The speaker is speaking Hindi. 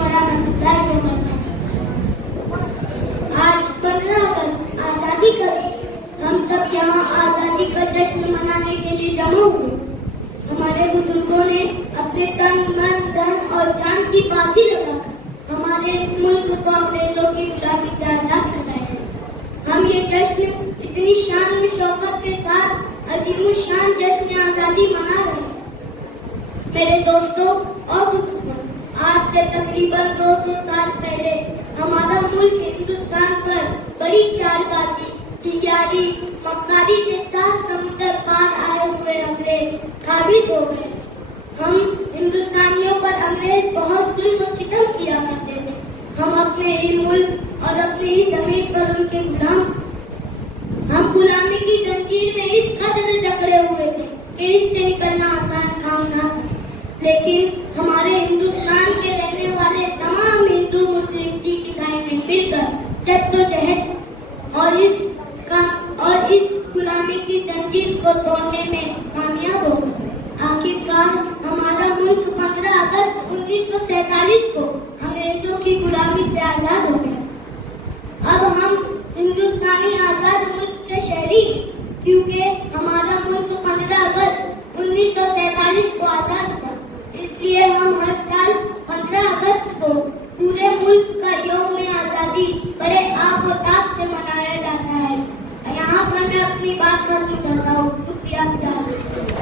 वरहमतुल्लाहि वबरकातुहू। आज 15 अगस्त आजादी का दिन। हम सब यहाँ आजादी का जश्न मनाने के लिए जमा हुए। हमारे बुजुर्गों ने अपने तन मन धन और जान की बाजी लगाकर हमारे इस मुल्क को अंग्रेजों की गुलामी से आजाद कराया है। हम ये जश्न इतनी शान और शौकत के साथ अजीमुशान जश्न आजादी मना रहे हैं। मेरे दोस्तों और बुजुर्गों, आज से तकरीबन 200 साल पहले हमारा मुल्क हिंदुस्तान पर बड़ी चालबाजी, तैयारी, मक्कारी के साथ समुद्र पार आए हुए अंग्रेज काबिज हो गए। हम हिंदुस्तानियों पर अंग्रेज बहुत जुल्म और सितम किया करते थे। हम अपने ही मुल्क और अपने ही जमीन पर उनके गुलाम। हम गुलामी की जंजीर में इस कदर जकड़े हुए थे कि इससे निकलना आसान काम ना था। लेकिन हमारे हिंदुस्तान के रहने वाले तमाम हिंदू, मुस्लिम, सिख, ईसाई ने मिलकर जद्दोजहद और इस गुलामी की जंजीर को तोड़ने में कामयाब हो गए। आखिरकार हमारा मुल्क 15 अगस्त 1947 को अंग्रेजों की गुलामी से आजाद हो गया। अब हम हिंदुस्तानी आजाद मुल्क के शहरी, क्योंकि हमारा मुल्क 15 अगस्त 1947 को आजाद हुआ। इसलिए हम हर साल 15 अगस्त को पूरे मुल्क का यौम आजादी बड़े आबोताब से मनाया जाता है। यहाँ पर मैं अपनी बात खत्म करता हूँ। शुक्रिया।